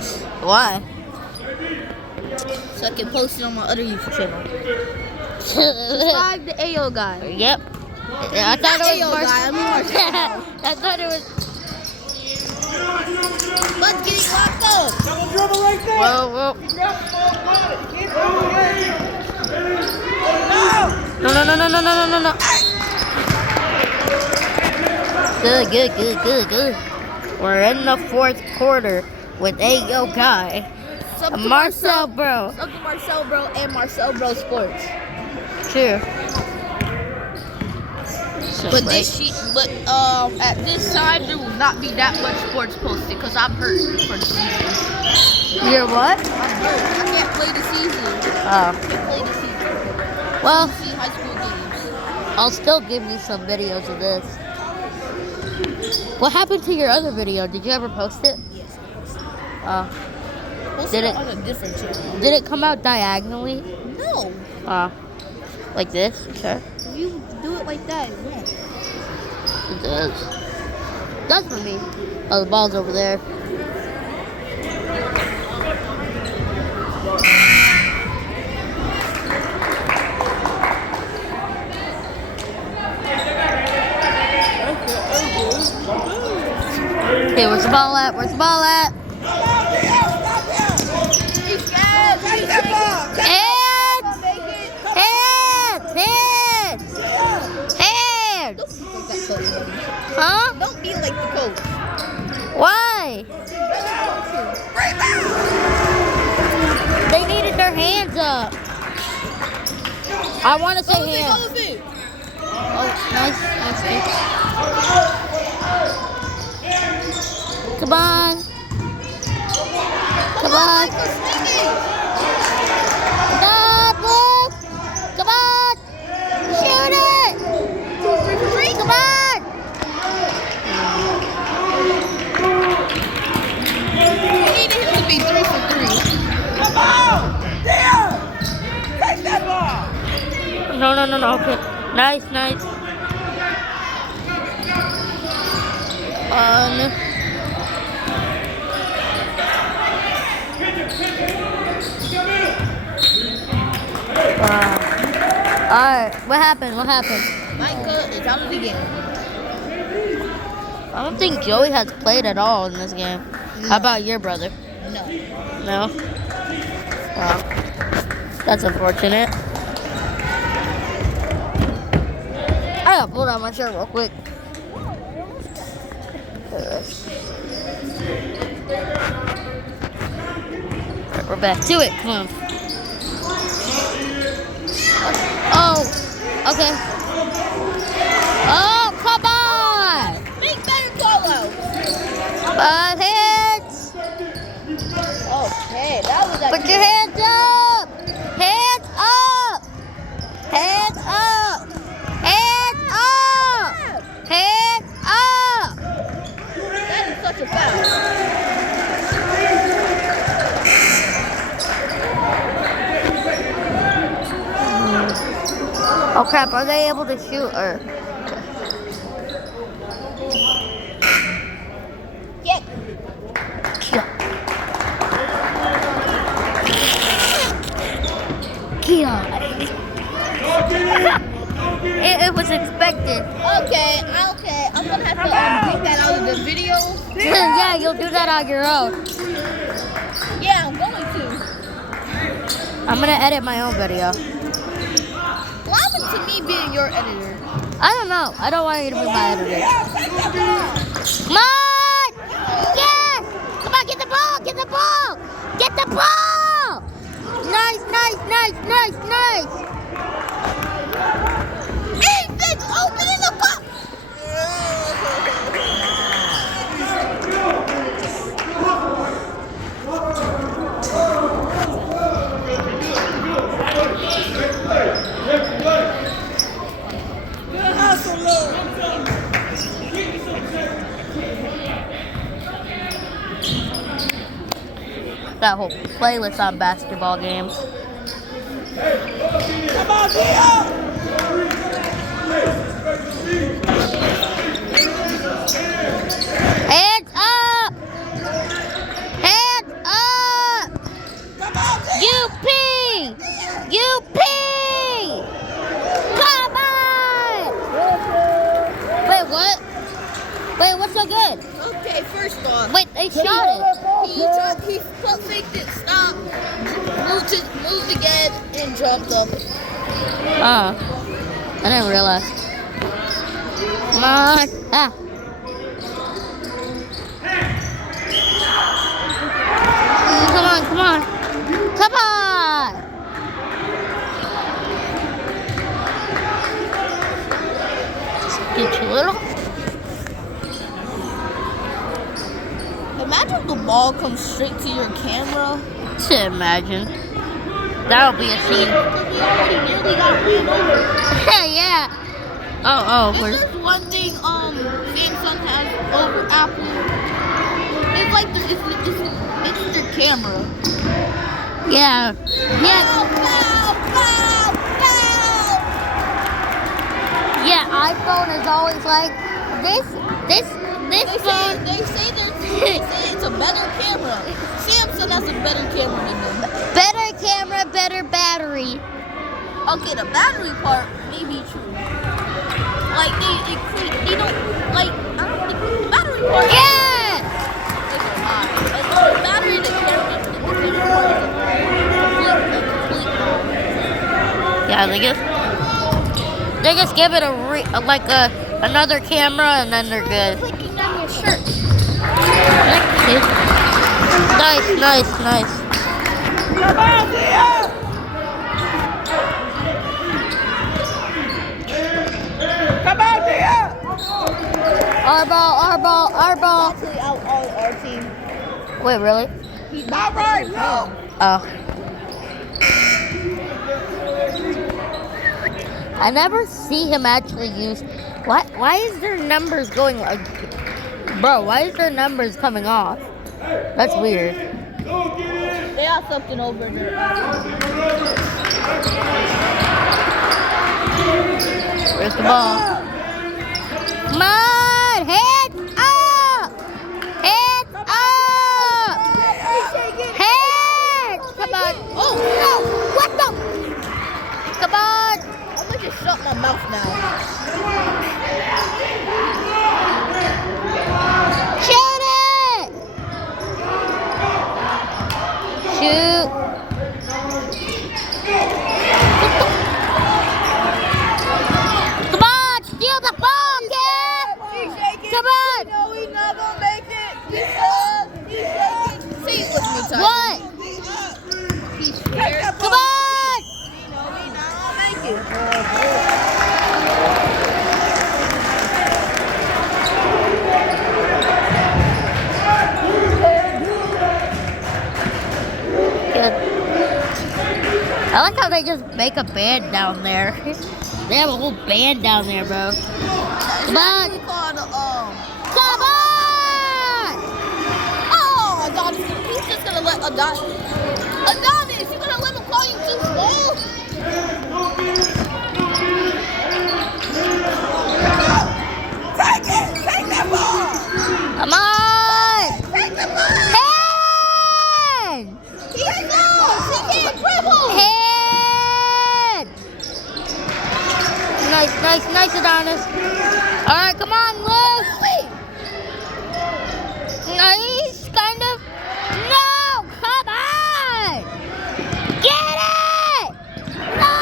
videos. Why? So I can post it on my other YouTube channel. Subscribe to Ayo Guy. Yep. I thought it was Ayo Guy. I mean Marcel. I thought it was. Let's get it locked up. Double dribble right there. Whoa. No. Good. We're in the fourth quarter with Ayo Guy. Marcel Bro. Sub to Marcel Bro and Marcel Bro Sports. Sure. But at this time there will not be that much sports posted because I'm hurt for the season. You're what? I'm hurt. I can't play the season. Oh. I can't play the season. Well, See high school games. I'll still give you some videos of this. What happened to your other video? Did you ever post it? Yes. Did it on a different channel? Did it come out diagonally? No. Like this? Okay. If you do it like that, it won't. It does. That's for me. Oh, the ball's over there. Okay, where's the ball at? Hands! Huh? Don't be like the coach. Why? They needed their hands up. I want to say hands. Oh, nice kick. Come on. Stop it. Come on. Shoot it. Come on. You need him to be 3 for 3. Come on! There! Take that ball! No. Okay. Nice. Alright, what happened? Micah is out of the game. I don't think Joey has played at all in this game. No. How about your brother? No. Wow. That's unfortunate. I gotta pull down my shirt real quick. Alright, we're back to it. Come on. Oh, okay. Oh, come on! Make better call-outs. 5 hits! Okay, that was Put your hands up! Hands up! Hands up! Hands up! Hands up! That is such a foul. Oh crap, are they able to shoot or? Yep. It was expected. Okay. I'm gonna have to take that out of the video. Yeah, you'll do that on your own. Yeah, I'm going to. I'm gonna edit my own video. What happened to me being your editor? I don't know. I don't want you to be my editor. Come on! Yes! Come on, get the ball! Get the ball! Get the ball! Nice! Ethan's opening the cup! That whole playlist on basketball games. Come on, Theo! Hands up! Hands up! good. Okay, first off, Wait, they shot it. he faked it, stopped, moved again, and jumped up. Oh, I didn't realize. Come on. Ah. Come on, come on. Come on. Get you little. Imagine the ball comes straight to your camera. Imagine. That would be a scene. Because we already nearly got ran over. Yeah. Oh, If there's one thing Samsung has over Apple, it's like it's their camera. yeah. Yeah. Yeah, iPhone is always like this phone. They say it's a better camera. Samsung has a better camera than them. Better camera, better battery. Okay, the battery part may be true. Like they don't like I don't think the battery part. Yeah. Is a lot. Like the battery and the camera part is complete. Yeah, they just give it another camera and then they're good. Clicking on your shirt. Nice. Come on, Dia! Come on, Dia! Our ball. Actually, our team. Wait, really? He's All right, no. Oh. I never see him actually use. Why is their numbers going like? Bro, why is their numbers coming off? That's weird. They have something over there. Where's the ball? Come on, heads up! Heads up! Heads! Come on! Oh no! What the? Come on! I'm gonna just shut my mouth now. Shoot it! Shoot! Come on! Steal the ball, kid! Come on! No, he's not gonna make it. He's shaking. Say it with me, Tyler. What? He's scared. Come on! No, he's not gonna make it. Good. I like how they just make a band down there. They have a whole band down there, bro. Come on! Come Come on! Oh, Adonis. He's just gonna let Adonis. Adonis, you're gonna let him call you too slow? Take it! Take that ball! Come on! Take the ball! Head! He's slow. He can't dribble. Head! Nice, Adonis. All right, come on, Luke. Nice, kind of. No, come on. Get it. No.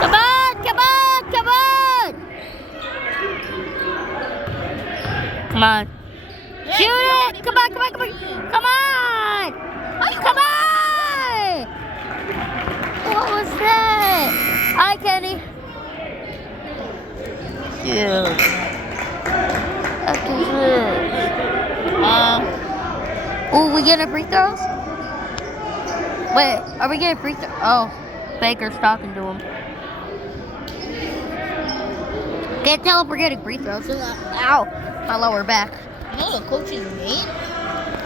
Come on. Come on. Shoot it. Come on. Come on. What was that? Hi, Kenny. Dude. After this. Oh, we getting free throws? Wait, are we getting free throws? Oh, Baker's talking to him. Can't tell if we're getting free throws. Ow, my lower back. You know the coach's name?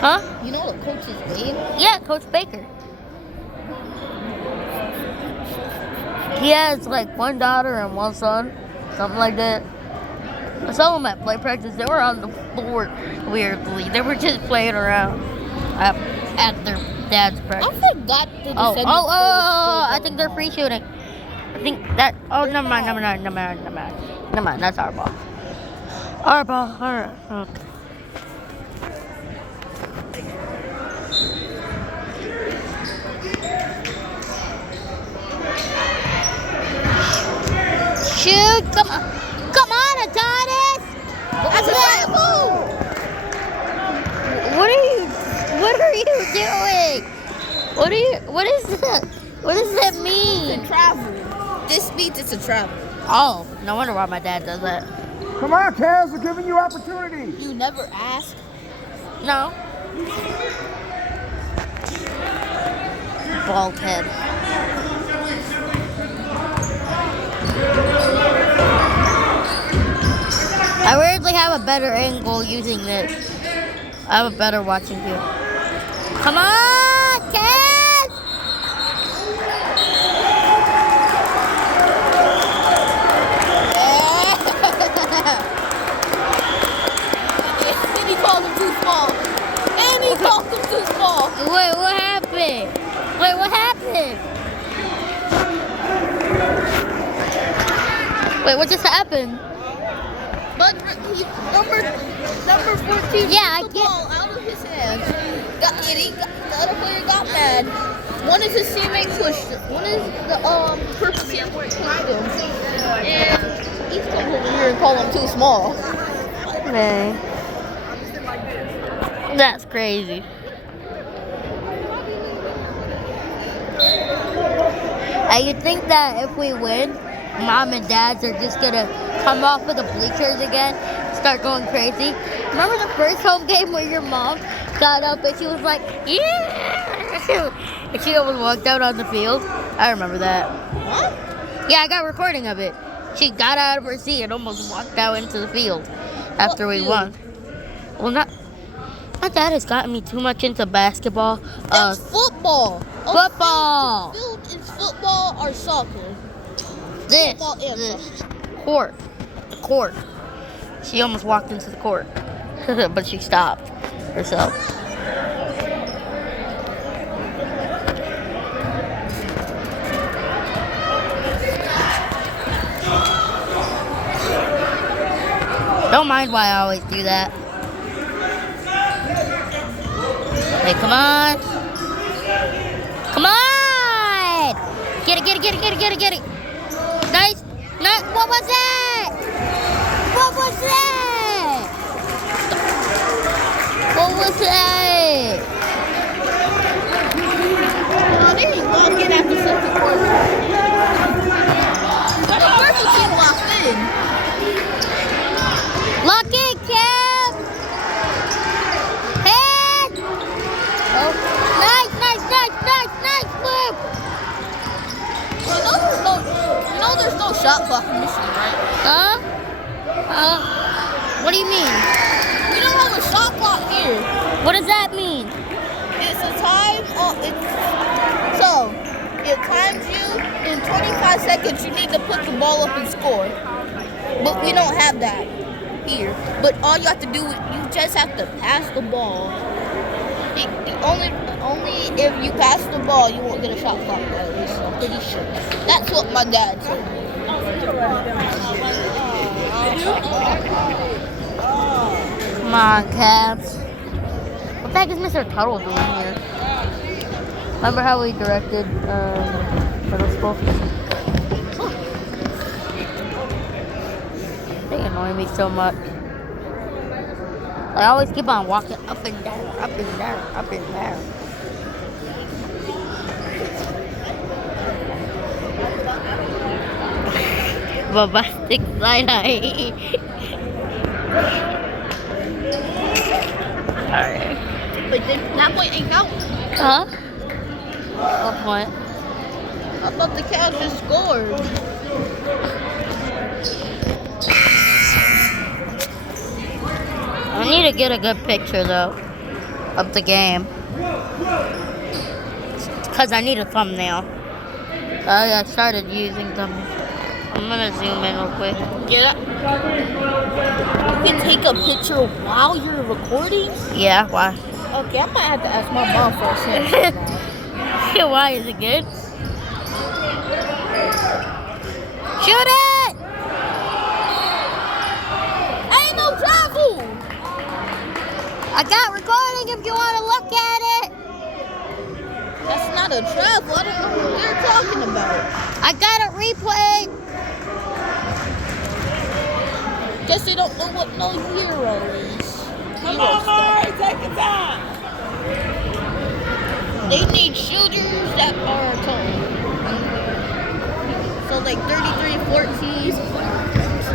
Huh? You know the coach's name? Yeah, Coach Baker. He has like one daughter and one son, something like that. I saw them at play practice. They were on the floor weirdly. They were just playing around at their dad's I practice. forgot the descendants. I think they're free shooting. I think that. Oh, never mind. That's our ball. Alright, ball. Alright. Okay. Shoot! Come on! Come on, Adonis! That's a travel. What are you? What are you doing? What are you? What is that? What does that mean? It's a travel. This means it's a travel. Oh, no wonder why my dad does that. Come on, Kaz, we're giving you opportunity. You never ask. No. Bald head. I weirdly have a better angle using this. I have a better watching view. Come on, Kaz! And he called him too small. And he called him too small. Wait, what happened? Wait, what happened? Wait, what just happened? But he, number 14 Yeah, took I the ball out of his hands. The other player got mad. One is his teammate pushed him. One is the purple teammate pushed him. And he's come over here and called him too small. Man. That's crazy. And you think that if we win, mom and dads are just gonna come off of the bleachers again, start going crazy? Remember the first home game where your mom got up and she was like, yeah! And she almost walked out on the field? I remember that. What? Yeah, I got a recording of it. She got out of her seat and almost walked out into the field after we won. Well, not. My dad has gotten me too much into basketball. That's football. Football. A field is football or soccer. This. Football and This. Court. The court. She almost walked into the court, but she stopped herself. Don't mind why I always do that. Hey, come on. Come on! Get it, get it, get it, get it, get it, get it. Nice. Nice. What was that? What was that? What was that? Oh, there you go. Get at the second quarter. The purple team locked in. Lock in, Kev! Head! Oh, nice, nice, nice, nice, nice move! You know there's no shot clock in Michigan, right? Huh? What do you mean? We don't have a shot clock here. What does that mean? It's a time. So it times you in 25 seconds. You need to put the ball up and score. But we don't have that here. But all you have to do is you just have to pass the ball. Only if you pass the ball you won't get a shot clock. At least I'm pretty sure. That's what my dad said. Come on, Cavs. What the heck is Mr. Tuttle doing here? Remember how we directed middle school? They annoy me so much. I always keep on walking up and down, up and down, up and down. Bombastic side-eye. Alright. But that point ain't count. Huh? What point? I thought the Cavs just scored. I need to get a good picture though of the game. Because I need a thumbnail. I started using them. I'm gonna zoom in real quick. Get it? You can take a picture while you're recording? Yeah, why? Okay, I might have to ask my mom for a second. Why is it good? Shoot it! Ain't no I got recording if you want to look at it. That's not a travel. I don't know what they're talking about. I got it replayed. Guess they don't know what no Euro is. Come on, Mari, take your time. They need shooters that are tall. So like 33, 14,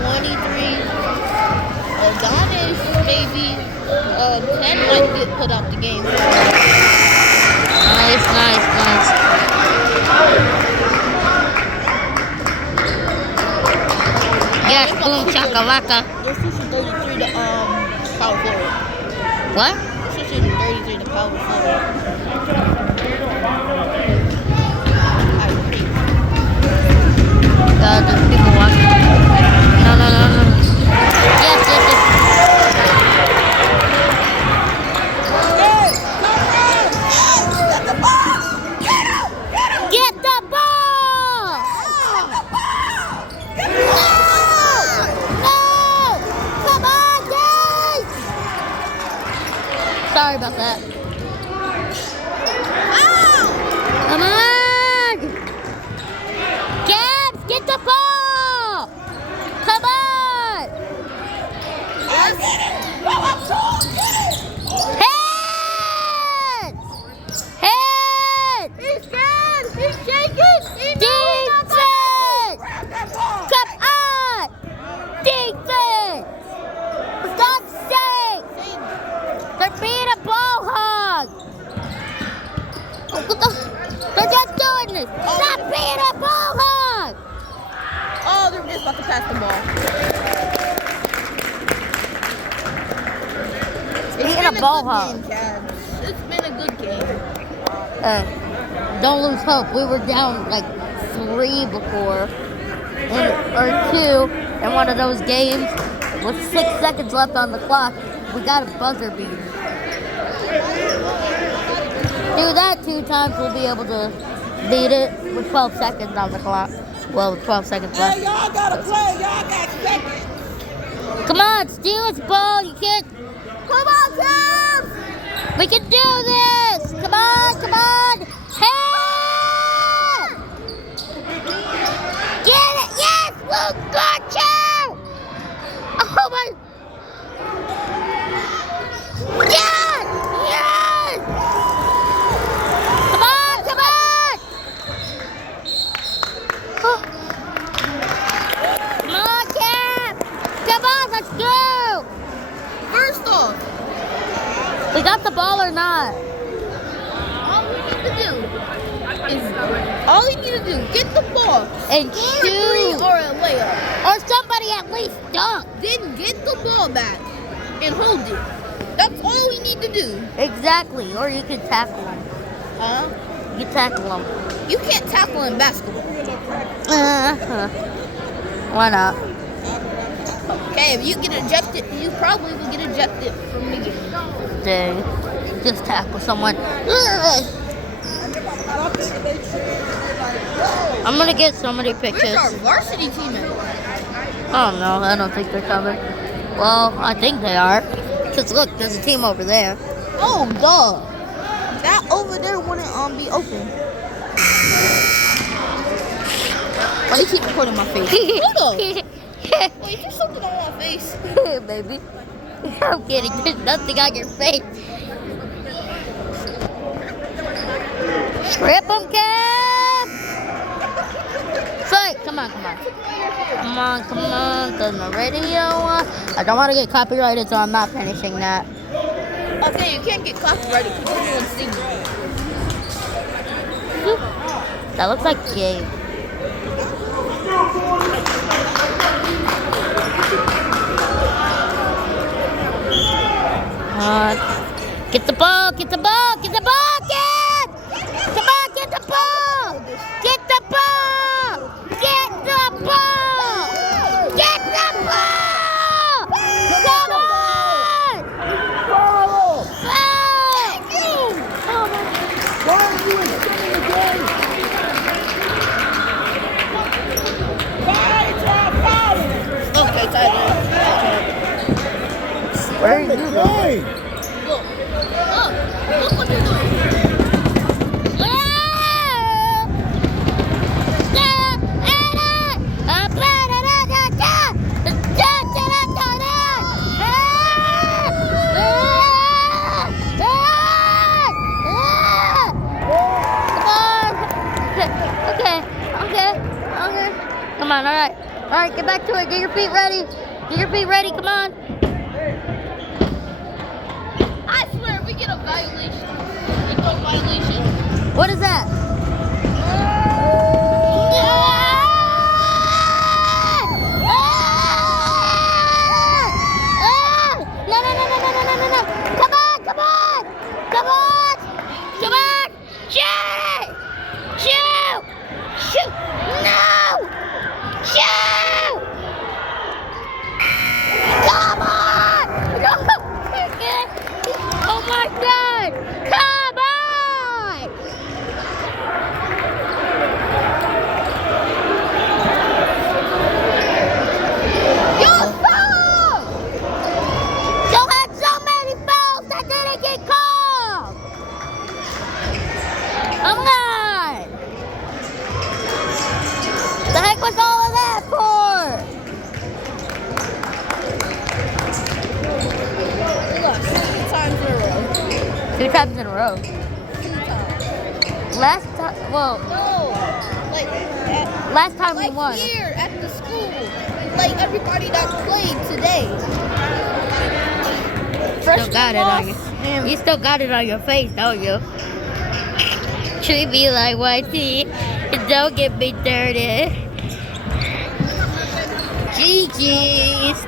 23. Adonis maybe 10 might get put out the game. Nice. Yes, boom shakalaka. They're switching 33 to power forward. What? They're switching 33 to power forward. There's people watching. No. Yes. Hey, come on. Get the ball. Get him. Get the ball! Get the ball. No! Come on, guys! Sorry about that. Come on! Gabs, get the ball! Come on! Get it. Go up to him. Get it. Hands! Hands! He's scared. He's shaking. Defense! Grab that ball. Come on! Defense! For God's sake! They're being a ball hog! They're just doing this! Stop being a ball hog! Oh, they're just about to pass the ball. Being a ball good hog. game, Cavs. It's been a good game. Don't lose hope. We were down like 3 before, or 2 in one of those games with 6 seconds left on the clock. We got a buzzer beater. Do that 2 times, we'll be able to beat it with 12 seconds on the clock. Well, with 12 seconds Hey, left. y'all gotta play. Y'all got seconds. Come on, steal his ball. You can't. Come on, Cavs! We can do this. Come on. Hey! Get it. Yes, Luke got you. Oh my. Yes! Come on! Oh. Come on, Cam! Come on, let's go! First off, We got the ball or not? all we need to do, get the ball. And Score a 3 shoot! or a layup. Or somebody at least dunk! Then get the ball back and hold it. That's all we need to do. Exactly, or you can tackle him. Huh? You tackle him. You can't tackle in basketball. Why not? Okay, if you get ejected, you probably will get ejected from the game. Dang. Just tackle someone. I'm gonna get so many Where's pictures. our varsity team at? Oh no, I don't think they're coming. Well, I think they are. Cause look, there's a team over there. Oh, duh. That over there wouldn't be open. Why you keep recording my face? Hold up. Wait, there's something on my face. Baby. I'm kidding. There's nothing on your face. Strip them, Cam! Fight! Come on. Come on. Turn the radio on. I don't want to get copyrighted, so I'm not finishing that. Okay, you can't get copyrighted because everyone's singing. That looks like Gabe. Get the ball, Cam! Come on, get the ball! Get the ball! Get the ball! Come on! Thank you. Why are you in the game? Okay, Tyler. Where are you going? Hey, Look, Look what you're doing. Come on, all right, get back to it. Get your feet ready. Get your feet ready. Come on. I swear, if we get a violation, a violation. What is that? No. Come on. Shoot. No. Shoot. Come on. No. Oh my God. Come on. You stop! You had so many fouls that didn't get called. Come on. The heck was all of that for? Look, 2 times in a row. 2 times in a row. 2 times. Last time, well, No, like last time we like won. here at the school, like everybody that played today. Still got it on you. You still got it on your face, don't you? Treat me like YT. Don't get me dirty. GG's.